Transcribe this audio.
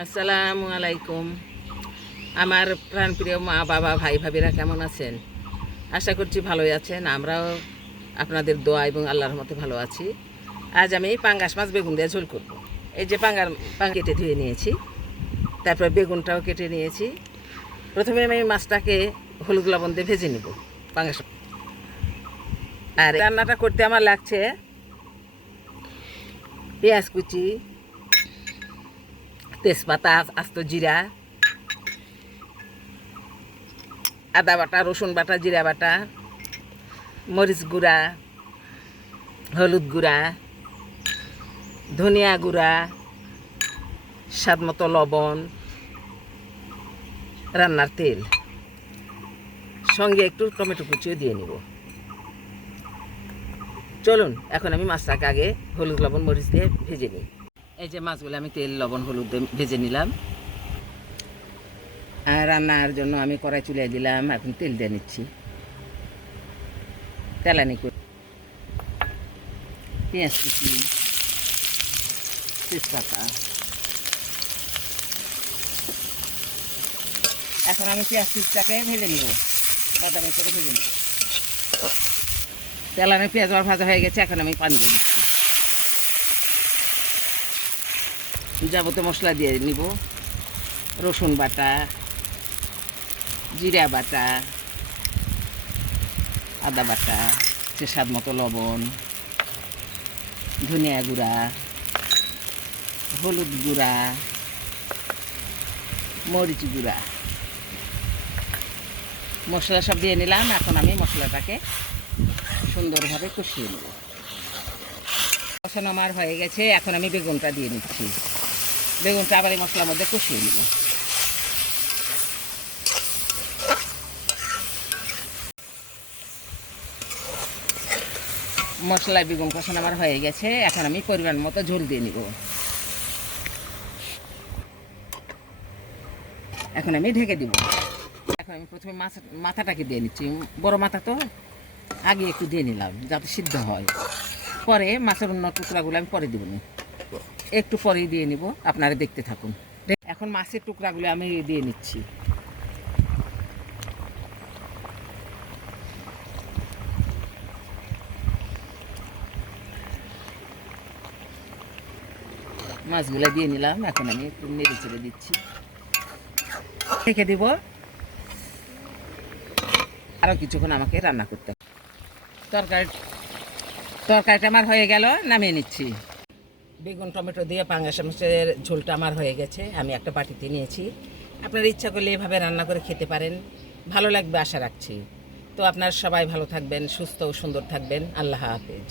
আসসালামু আলাইকুম। আমার প্রাণপ্রিয় মা বাবা ভাই ভাবিরা কেমন আছেন? আশা করছি ভালোই আছেন। আমরাও আপনাদের দোয়া এবং আল্লাহর মতে ভালো আছি। আজ আমি পাঙ্গাস মাছ বেগুন দিয়ে ঝোল করব। এই যে কেটে ধুয়ে নিয়েছি, তারপর বেগুনটাও কেটে নিয়েছি। প্রথমে আমি মাছটাকে হলুদ লবণ দিয়ে ভেজে নিব পাঙ্গাস। আর রান্নাটা করতে আমার লাগছে পেঁয়াজ কুচি, তেজপাতা, আস্ত জিরা, আদা বাটা, রসুন বাটা, জিরা বাটা, মরিচ গুঁড়া, হলুদ গুঁড়া, ধনিয়া গুঁড়া, স্বাদ মতো লবণ, রান্নার তেল, সঙ্গে একটু টমেটো কুচিও দিয়ে নিব। চলুন এখন আমি মাছটাকে আগে হলুদ লবণ মরিচ দিয়ে ভেজে নিই। এই যে মাছগুলো আমি তেল লবণ হলুদ দিয়ে ভেজে নিলাম। আর রান্নার জন্য আমি কড়াই চুলিয়ে দিলাম। এখন তেল দিয়ে নিচ্ছি। তেলানি করে পেঁয়াজ কুচি, তেজপাতা। এখন আমি পেঁয়াজ কুচিটাকে ভেজে নিব, বাদামি করে ভেজে নিব। তেলানি পেঁয়াজ আমার ভাজা হয়ে গেছে। এখন আমি পানি দিয়ে দিচ্ছি। যাবতীয় মশলা দিয়ে নিব। রসুন বাটা, জিরা বাটা, আদা বাটা, স্বাদ মতো লবণ, ধনিয়া গুঁড়া, হলুদ গুঁড়া, মরিচ গুঁড়া, মশলা সব দিয়ে নিলাম। এখন আমি মশলাটাকে সুন্দরভাবে কষিয়ে নেব। কষানো আমার হয়ে গেছে। এখন আমি বেগুনটা দিয়ে নিচ্ছি। বেগুনটা আবার এই মশলার মধ্যে কষিয়ে নেব। মশলায় বেগুন কষানো আমার হয়ে গেছে। এখন আমি পরিমাণ মতো ঝোল দিয়ে নিব। এখন আমি ঢেকে দিব। এখন আমি প্রথমে মাথাটাকে দিয়ে নিচ্ছি। বড় মাথা তো আগে একটু দিয়ে নিলাম যাতে সিদ্ধ হয়। পরে মাছের অন্য টুকরাগুলো আমি পরে দিব না, একটু পরেই দিয়ে নিব। আপনারা দেখতে থাকুন। এখন মাছের টুকরাগুলো আমি দিয়ে নিচ্ছি। মাছগুলো দিয়ে নিলাম। এখন আমি একটু নেড়ে চেড়ে দিচ্ছি। রেখে দিব। আরও কিছুক্ষণ আমাকে রান্না করতে হবে। তরকারিটা আমার হয়ে গেল, নামিয়ে নিচ্ছি। বেগুন টমেটো দিয়ে পাঙ্গাস মাছের ঝোলটা আমার হয়ে গেছে। আমি একটা বাটিতে নিয়েছি। আপনার ইচ্ছা করলে এভাবে রান্না করে খেতে পারেন, ভালো লাগবে আশা রাখছি। তো আপনারা সবাই ভালো থাকবেন, সুস্থ ও সুন্দর থাকবেন। আল্লাহ হাফেজ।